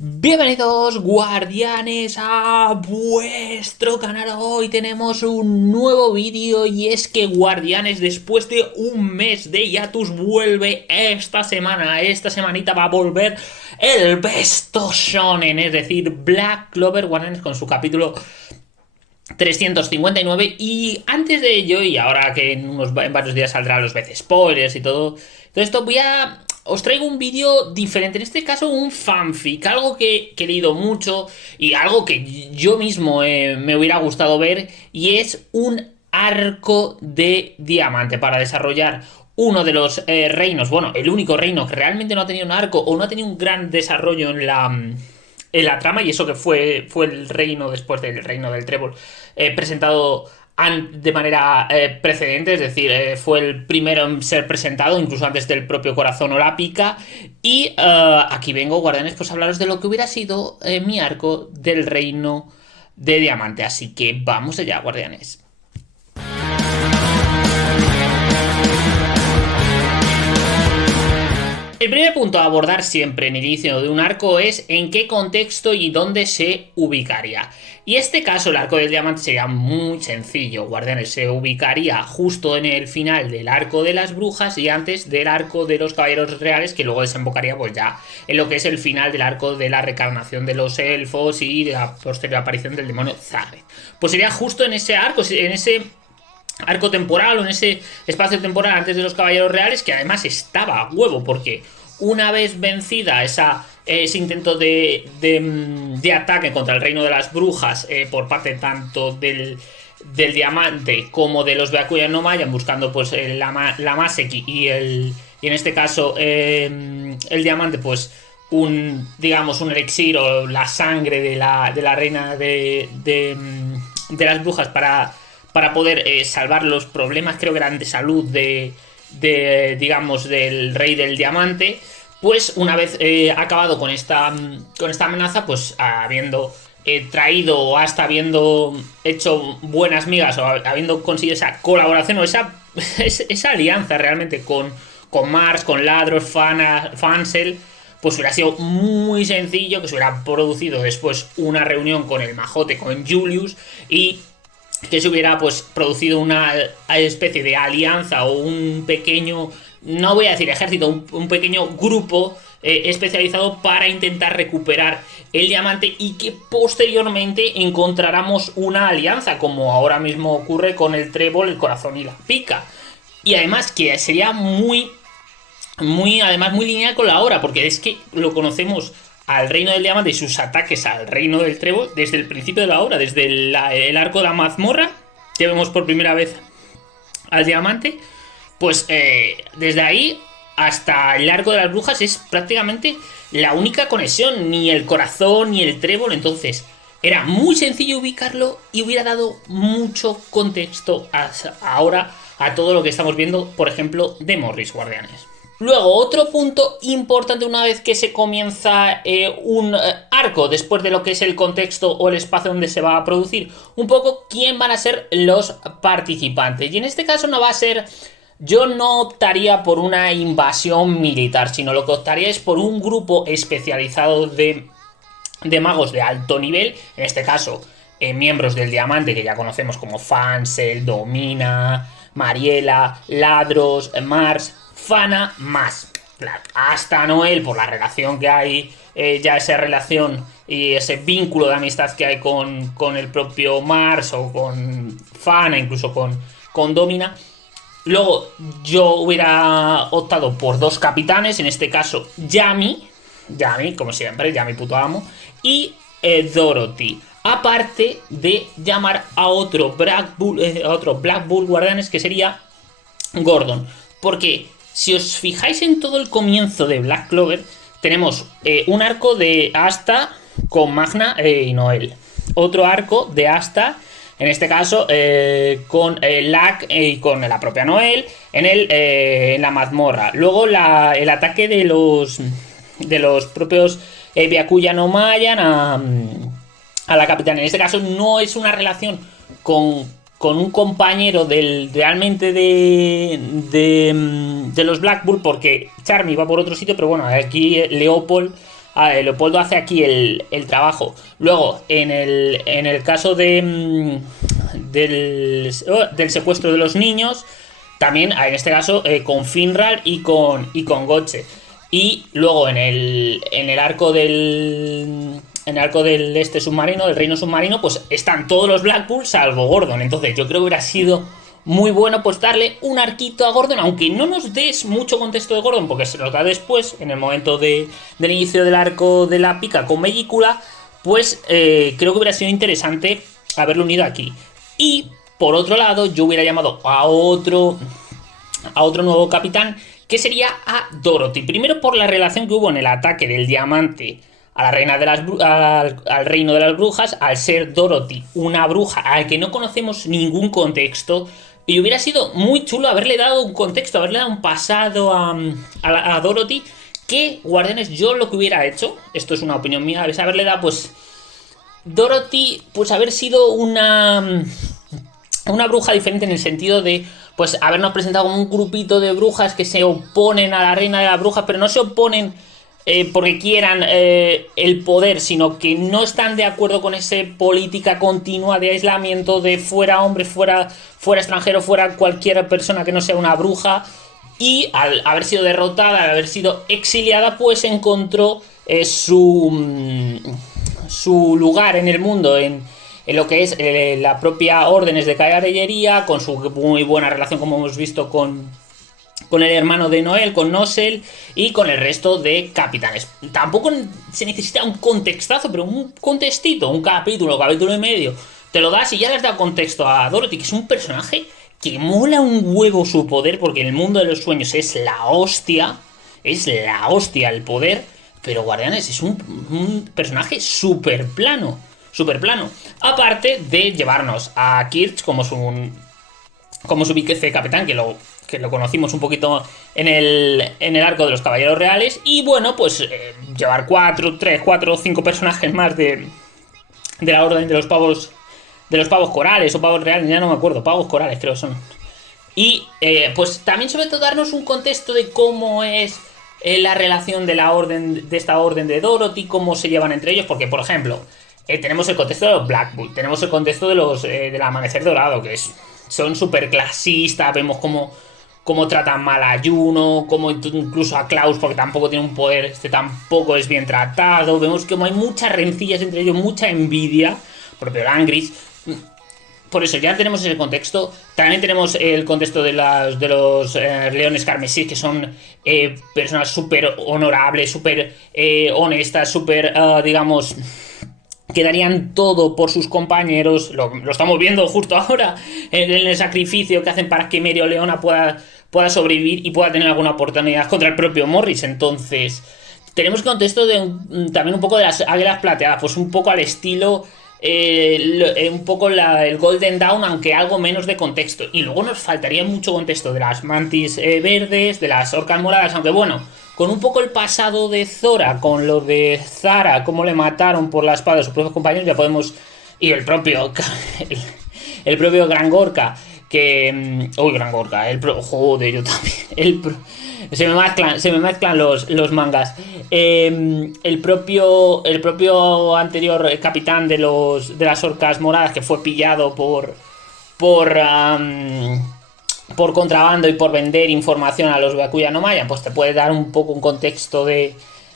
Bienvenidos guardianes a vuestro canal. Hoy tenemos un nuevo vídeo y es que Guardianes, después de un mes de hiatus, vuelve esta semana. Esta semanita va a volver el Besto Shonen, es decir, Black Clover Guardianes con su capítulo 359. Y antes de ello, y ahora que en varios días saldrán los veces spoilers y todo esto, os traigo un vídeo diferente, en este caso un fanfic, algo que he leído mucho y algo que yo mismo me hubiera gustado ver, y es un arco de diamante para desarrollar uno de los reinos, bueno, el único reino que realmente no ha tenido un arco o no ha tenido un gran desarrollo en la trama, y eso que fue el reino después del reino del trébol, presentado de manera precedente, es decir, fue el primero en ser presentado, incluso antes del propio Corazón Olápica. Y aquí vengo, guardianes, pues a hablaros de lo que hubiera sido mi arco del reino de diamante. Así que vamos allá, guardianes. El primer punto a abordar siempre en el inicio de un arco es en qué contexto y dónde se ubicaría. Y en este caso el arco del diamante sería muy sencillo, guardianes. Se ubicaría justo en el final del arco de las brujas y antes del arco de los caballeros reales, que luego desembocaría pues ya en lo que es el final del arco de la reencarnación de los elfos y de la posterior aparición del demonio Zared. Pues sería justo en ese arco, en ese arco temporal o en ese espacio temporal antes de los caballeros reales, que además estaba a huevo, porque una vez vencida ese intento de ataque contra el reino de las brujas por parte tanto del diamante como de los Byakuya no Mayan, buscando pues la Maseki y en este caso el diamante, pues digamos un elixir o la sangre de la reina de las brujas para poder salvar los problemas, creo que eran de salud digamos, del rey del diamante. Pues una vez acabado con esta amenaza, pues habiendo traído o hasta habiendo hecho buenas migas o habiendo conseguido esa colaboración o esa alianza realmente con Mars, con Ladros, Fansel, pues hubiera sido muy sencillo que se hubiera producido después una reunión con el majote, con Julius, y que se hubiera pues producido una especie de alianza o un pequeño, no voy a decir ejército, un pequeño grupo especializado para intentar recuperar el diamante, y que posteriormente encontráramos una alianza, como ahora mismo ocurre con el trébol, el corazón y la pica. Y además que sería además muy lineal con la obra, porque es que lo conocemos al reino del diamante y sus ataques al reino del trébol desde el principio de la obra, desde el arco de la mazmorra, que vemos por primera vez al diamante. Pues desde ahí hasta el arco de las brujas es prácticamente la única conexión, ni el corazón ni el trébol. Entonces era muy sencillo ubicarlo y hubiera dado mucho contexto ahora a todo lo que estamos viendo, por ejemplo, de Morris, guardianes. Luego, otro punto importante una vez que se comienza un arco, después de lo que es el contexto o el espacio donde se va a producir, un poco quién van a ser los participantes. Y en este caso no va a ser... Yo no optaría por una invasión militar, sino lo que optaría es por un grupo especializado de magos de alto nivel, en este caso miembros del diamante que ya conocemos como Fansel, Domina, Mariela, Ladros, Mars, Fana, más, claro, hasta Noel, por la relación que hay, ya esa relación y ese vínculo de amistad que hay con el propio Mars o con Fana, incluso con Domina. Luego yo hubiera optado por dos capitanes, en este caso Yami, como siempre, Yami puto amo, y Dorothy. Aparte de llamar a otro Black Bull guardianes, que sería Gordon. Porque si os fijáis en todo el comienzo de Black Clover, tenemos un arco de Asta con Magna y Noel. Otro arco de Asta, en este caso con Lack y con la propia Noel en la mazmorra. Luego el ataque de los propios Byakuya no Mayan a la capitana. En este caso no es una relación con un compañero realmente de los Black Bull, porque Charmy va por otro sitio, pero bueno, aquí Leopold Leopoldo hace aquí el trabajo. Luego, en el caso del secuestro de los niños, también en este caso con Finral y con Gotche. Y luego en el arco del este submarino, del reino submarino, pues están todos los Blackpool salvo Gordon. Entonces yo creo que hubiera sido muy bueno pues darle un arquito a Gordon, aunque no nos des mucho contexto de Gordon, porque se nos da después, en el momento del inicio del arco de la pica con Mellícula, pues creo que hubiera sido interesante haberlo unido aquí. Y por otro lado, yo hubiera llamado a otro nuevo capitán, que sería a Dorothy. Primero por la relación que hubo en el ataque del diamante a la reina de al reino de las brujas, al ser Dorothy una bruja al que no conocemos ningún contexto. Y hubiera sido muy chulo haberle dado un contexto, haberle dado un pasado a Dorothy, que Guardianes, yo lo que hubiera hecho, esto es una opinión mía, es haberle dado pues Dorothy, pues haber sido una bruja diferente, en el sentido de pues habernos presentado como un grupito de brujas que se oponen a la reina de las brujas, pero no se oponen porque quieran el poder, sino que no están de acuerdo con esa política continua de aislamiento, de fuera hombre, fuera extranjero, fuera cualquier persona que no sea una bruja. Y al haber sido derrotada, al haber sido exiliada, pues encontró su lugar en el mundo, en lo que es la propia órdenes de caballería, con su muy buena relación, como hemos visto, con el hermano de Noel, con Nossel, y con el resto de capitanes. Tampoco se necesita un contextazo, pero un contextito, un capítulo y medio, te lo das y ya le has dado contexto a Dorothy, que es un personaje que mola un huevo su poder, porque en el mundo de los sueños es la hostia el poder, pero Guardianes es un personaje súper plano. Aparte de llevarnos a Kirch como su vicecapitán, que lo conocimos un poquito en el arco de los Caballeros Reales. Y bueno, pues llevar 3, 4 o 5 personajes más de la orden de los pavos corales o pavos reales, ya no me acuerdo, pavos corales creo son. Y pues también sobre todo darnos un contexto de cómo es la relación de esta orden de Dorothy, cómo se llevan entre ellos, porque por ejemplo tenemos el contexto de los Blackpool, tenemos el contexto del Amanecer Dorado, que son súper clasistas, vemos cómo tratan mal a Juno, como incluso a Klaus, porque tampoco tiene un poder, tampoco es bien tratado, vemos que hay muchas rencillas entre ellos, mucha envidia, propio Langris. Por eso ya tenemos ese contexto. También tenemos el contexto de los leones carmesí, que son personas súper honorables, súper honestas, súper, digamos, que darían todo por sus compañeros. Lo estamos viendo justo ahora en el sacrificio que hacen para que Mereoleona pueda sobrevivir y pueda tener alguna oportunidad contra el propio Morris. Entonces tenemos contexto también un poco de las águilas plateadas, pues un poco al estilo un poco el Golden Dawn, aunque algo menos de contexto. Y luego nos faltaría mucho contexto de las mantis verdes, de las orcas moradas, aunque bueno, con un poco el pasado de Zora, con lo de Zara, cómo le mataron por la espada de sus propios compañeros, ya podemos. Y el propio Gran Gorka, que. Uy, Gran Gorka, joder, yo también. Se me mezclan los mangas. El propio anterior capitán de las orcas moradas, que fue pillado por contrabando y por vender información a los Byakuya no Maya, pues te puede dar un poco un contexto de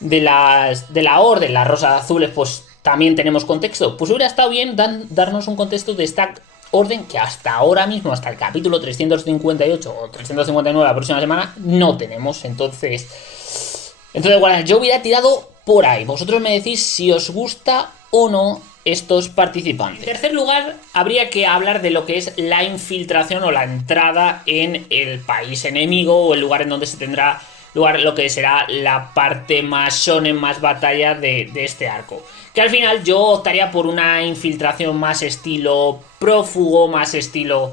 la orden. Las rosas azules, pues también tenemos contexto. Pues hubiera estado bien darnos un contexto de esta orden que hasta ahora mismo, hasta el capítulo 358 o 359 la próxima semana, no tenemos. Entonces bueno, yo hubiera tirado por ahí. Vosotros me decís si os gusta o no estos participantes. En tercer lugar, habría que hablar de lo que es la infiltración o la entrada en el país enemigo, o el lugar en donde se tendrá lugar lo que será la parte más shonen, más batalla de este arco. Que al final yo optaría por una infiltración más estilo prófugo, más estilo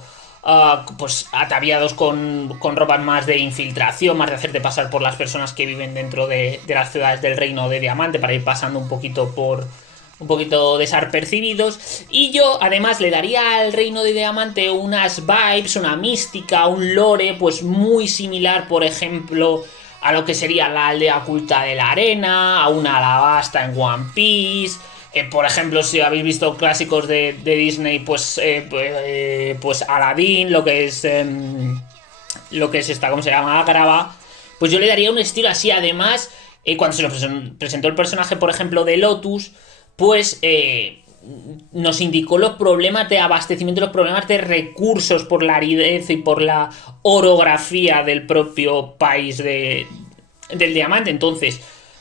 pues ataviados con ropas más de infiltración, más de hacerte pasar por las personas que viven dentro de las ciudades del Reino de Diamante, para ir pasando un poquito desapercibidos. Y yo además le daría al Reino de Diamante unas vibes, una mística, un lore pues muy similar, por ejemplo, a lo que sería la aldea oculta de la arena, a una alabasta en One Piece. Por ejemplo, si habéis visto clásicos de Disney, pues Aladdin, lo que es esta, ¿cómo se llama? Agrava. Pues yo le daría un estilo así. Además, cuando se nos presentó el personaje, por ejemplo, de Lotus, pues nos indicó los problemas de abastecimiento, los problemas de recursos por la aridez y por la orografía del propio país del diamante. Entonces,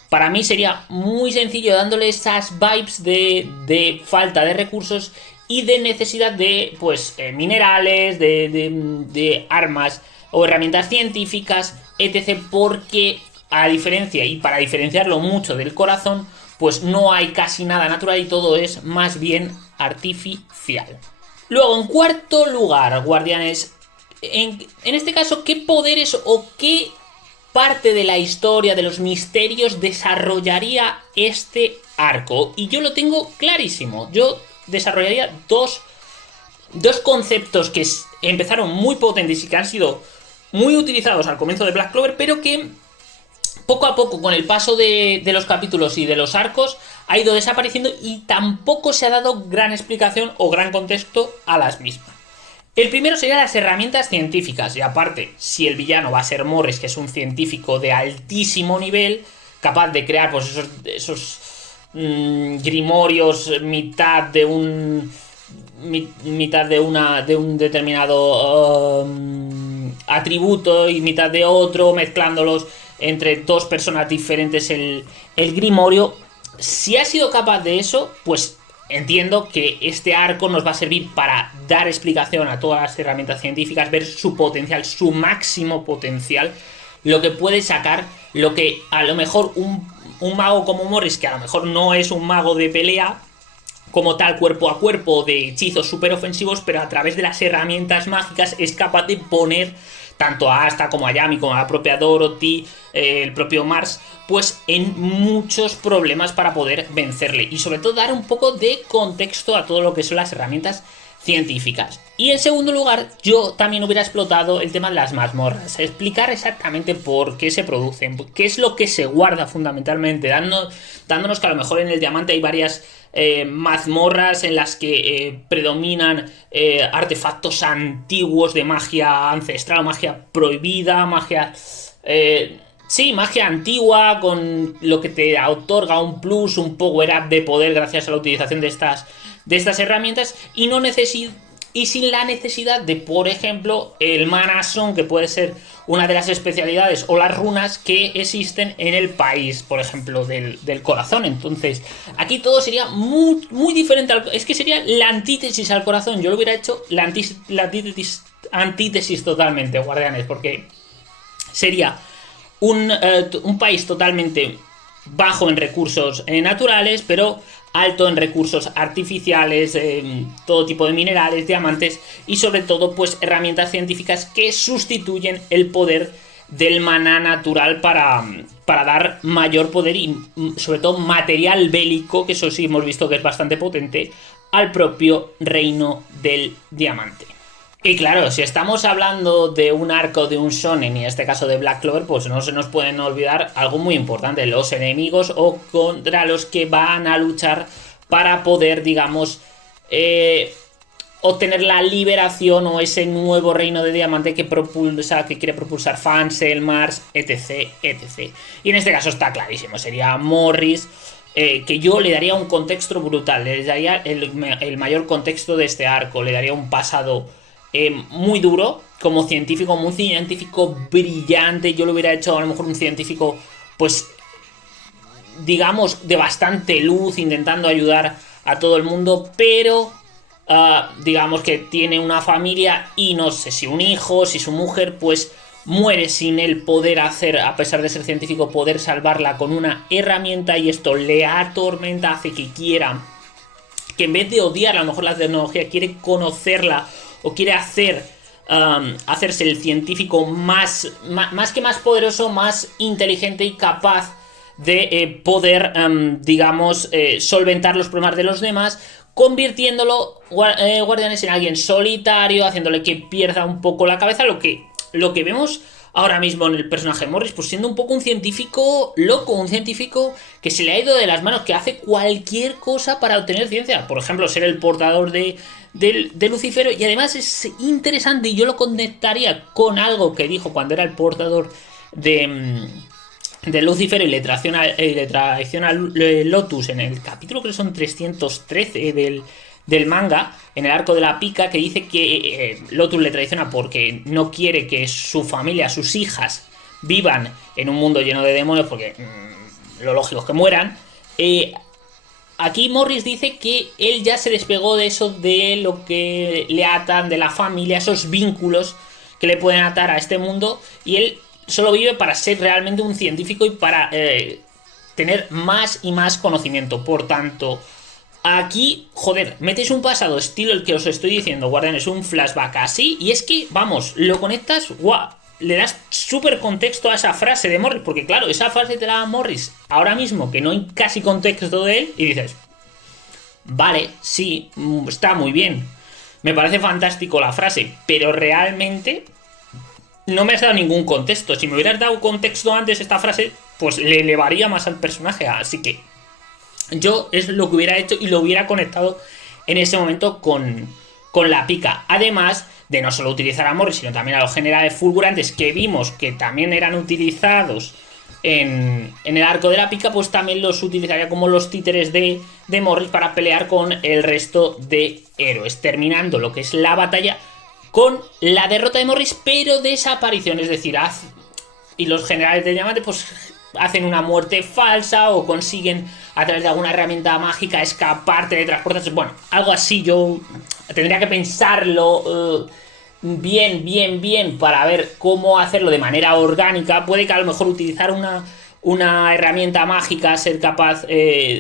para mí sería muy sencillo dándole esas vibes de falta de recursos y de necesidad de pues minerales, de armas o herramientas científicas, etc. Porque a diferencia, y para diferenciarlo mucho del corazón, pues no hay casi nada natural y todo es más bien artificial. Luego, en cuarto lugar, guardianes, en este caso, ¿qué poderes o qué parte de la historia, de los misterios, desarrollaría este arco? Y yo lo tengo clarísimo. Yo desarrollaría dos conceptos que empezaron muy potentes y que han sido muy utilizados al comienzo de Black Clover, pero que poco a poco, con el paso de los capítulos y de los arcos, ha ido desapareciendo y tampoco se ha dado gran explicación o gran contexto a las mismas. El primero sería las herramientas científicas. Y aparte, si el villano va a ser Morris, que es un científico de altísimo nivel, capaz de crear pues esos grimorios mitad de un determinado atributo y mitad de otro, mezclándolos entre dos personas diferentes el grimorio. Si ha sido capaz de eso, pues entiendo que este arco nos va a servir para dar explicación a todas las herramientas científicas, ver su potencial, su máximo potencial, lo que puede sacar, lo que a lo mejor un mago como Morris, que a lo mejor no es un mago de pelea como tal, cuerpo a cuerpo, de hechizos súper ofensivos, pero a través de las herramientas mágicas es capaz de poner tanto a Asta como a Yami, como a la propia Dorothy, el propio Mars, pues en muchos problemas para poder vencerle. Y sobre todo dar un poco de contexto a todo lo que son las herramientas científicas. Y en segundo lugar, yo también hubiera explotado el tema de las mazmorras. Explicar exactamente por qué se producen, qué es lo que se guarda fundamentalmente, dándonos que a lo mejor en el diamante hay varias mazmorras en las que predominan artefactos antiguos de magia ancestral, magia prohibida, magia... sí, magia antigua, con lo que te otorga un plus, un power up de poder gracias a la utilización de estas herramientas, y sin la necesidad de, por ejemplo, el Mana Stone, que puede ser una de las especialidades, o las runas que existen en el país, por ejemplo, del corazón. Entonces, aquí todo sería muy, muy diferente. Es que sería la antítesis al corazón. Yo lo hubiera hecho la antítesis totalmente, guardianes, porque sería un país totalmente bajo en recursos naturales, pero alto en recursos artificiales, todo tipo de minerales, diamantes y sobre todo pues herramientas científicas que sustituyen el poder del maná natural para dar mayor poder y sobre todo material bélico, que eso sí hemos visto que es bastante potente, al propio reino del diamante. Y claro, si estamos hablando de un arco de un shonen, y en este caso de Black Clover, pues no se nos pueden olvidar algo muy importante: los enemigos o contra los que van a luchar para poder, digamos, obtener la liberación o ese nuevo reino de diamante que quiere propulsar Fansel, Mars, etc, etc. Y en este caso está clarísimo, sería Morris, que yo le daría un contexto brutal, le daría el mayor contexto de este arco, le daría un pasado muy duro, como científico, muy científico brillante. Yo lo hubiera hecho a lo mejor un científico, pues, digamos, de bastante luz, intentando ayudar a todo el mundo, pero digamos que tiene una familia y no sé si un hijo, si su mujer, pues muere sin él poder hacer, a pesar de ser científico, poder salvarla con una herramienta, y esto le atormenta, hace que quiera, que en vez de odiar a lo mejor la tecnología, quiere conocerla o quiere hacerse el científico más que más poderoso, más inteligente y capaz de poder, digamos, solventar los problemas de los demás, convirtiéndolo, guardianes, en alguien solitario, haciéndole que pierda un poco la cabeza, lo que vemos ahora mismo en el personaje de Morris, pues siendo un poco un científico loco, un científico que se le ha ido de las manos, que hace cualquier cosa para obtener ciencia. Por ejemplo, ser el portador de Lucifero. Y además es interesante, y yo lo conectaría con algo que dijo cuando era el portador de Lucifero y le traiciona Lotus en el capítulo, creo que son 313 del manga, en el arco de la pica, que dice que Lotus le traiciona porque no quiere que su familia, sus hijas, vivan en un mundo lleno de demonios, porque lo lógico es que mueran. Aquí Morris dice que él ya se despegó de eso, de lo que le atan, de la familia, esos vínculos que le pueden atar a este mundo, y él solo vive para ser realmente un científico y para tener más y más conocimiento. Por tanto, aquí, joder, metes un pasado estilo el que os estoy diciendo, Guardianes, un flashback así, y es que, vamos, lo conectas, guau, le das súper contexto a esa frase de Morris, porque claro, esa frase te la da Morris ahora mismo, que no hay casi contexto de él, y dices, vale, sí, está muy bien, me parece fantástico la frase, pero realmente no me has dado ningún contexto. Si me hubieras dado contexto antes esta frase, pues le elevaría más al personaje, así que yo es lo que hubiera hecho y lo hubiera conectado en ese momento con la pica. Además de no solo utilizar a Morris, sino también a los generales fulgurantes que vimos que también eran utilizados en el arco de la pica, pues también los utilizaría como los títeres de Morris para pelear con el resto de héroes, terminando lo que es la batalla con la derrota de Morris, pero desaparición, es decir, y los generales de diamante pues hacen una muerte falsa o consiguen a través de alguna herramienta mágica escapar, teletransportarse, bueno, algo así. Yo tendría que pensarlo bien para ver cómo hacerlo de manera orgánica. Puede que a lo mejor utilizar una herramienta mágica, ser capaz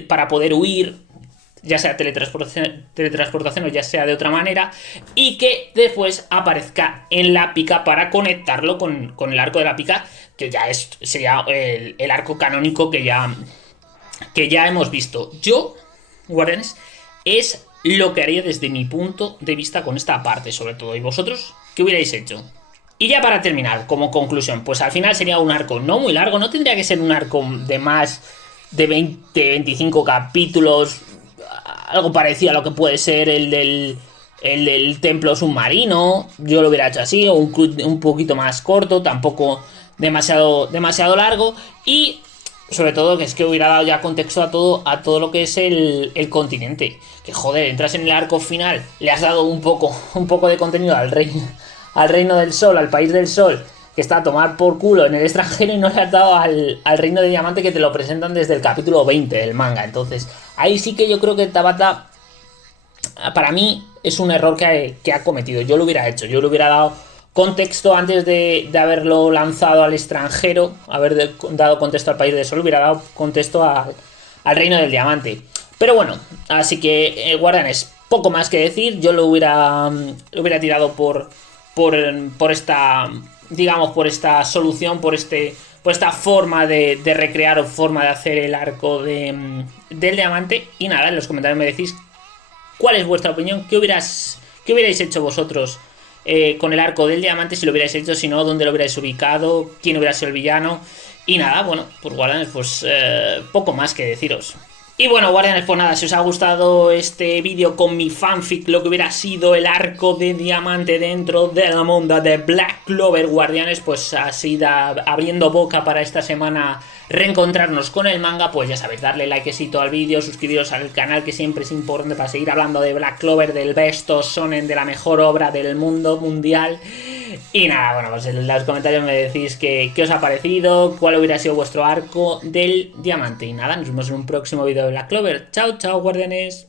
para poder huir, ya sea teletransportación o ya sea de otra manera, y que después aparezca en la pica para conectarlo con el arco de la pica, que ya sería el arco canónico que ya hemos visto. Yo, Guardianes, es lo que haría desde mi punto de vista con esta parte, sobre todo. ¿Y vosotros qué hubierais hecho? Y ya para terminar, como conclusión, pues al final sería un arco no muy largo, no tendría que ser un arco de más de 20-25 capítulos, algo parecido a lo que puede ser el del templo submarino. Yo lo hubiera hecho así, o un poquito más corto, tampoco demasiado largo. Y sobre todo que es que hubiera dado ya contexto a todo lo que es el continente. Que joder, entras en el arco final, le has dado un poco de contenido al reino del sol, al país del sol, que está a tomar por culo en el extranjero, y no le has dado al reino de diamante, que te lo presentan desde el capítulo 20 del manga. Entonces ahí sí que yo creo que Tabata, para mí, es un error que ha cometido. Yo lo hubiera hecho, yo le hubiera dado contexto antes de haberlo lanzado al extranjero, haber dado contexto al país del sol, hubiera dado contexto al reino del diamante. Pero bueno, así que Guardianes, poco más que decir. Yo lo hubiera tirado por esta, digamos, por esta solución, por esta forma de recrear o forma de hacer el arco del diamante. Y nada, en los comentarios me decís cuál es vuestra opinión, qué hubierais hecho vosotros con el arco del diamante, si lo hubierais hecho, si no, dónde lo hubierais ubicado, quién hubiera sido el villano. Y nada, bueno, pues Guardianes, pues poco más que deciros. Y bueno, Guardianes, pues nada, si os ha gustado este vídeo con mi fanfic, lo que hubiera sido el arco de diamante dentro de la monda de Black Clover, Guardianes, pues así abriendo boca para esta semana reencontrarnos con el manga, pues ya sabéis, darle likecito al vídeo, suscribiros al canal, que siempre es importante para seguir hablando de Black Clover, del besto shonen, de la mejor obra del mundo mundial. Y nada, bueno, pues en los comentarios me decís qué os ha parecido, cuál hubiera sido vuestro arco del diamante. Y nada, nos vemos en un próximo vídeo de Black Clover. Chao, chao, Guardianes.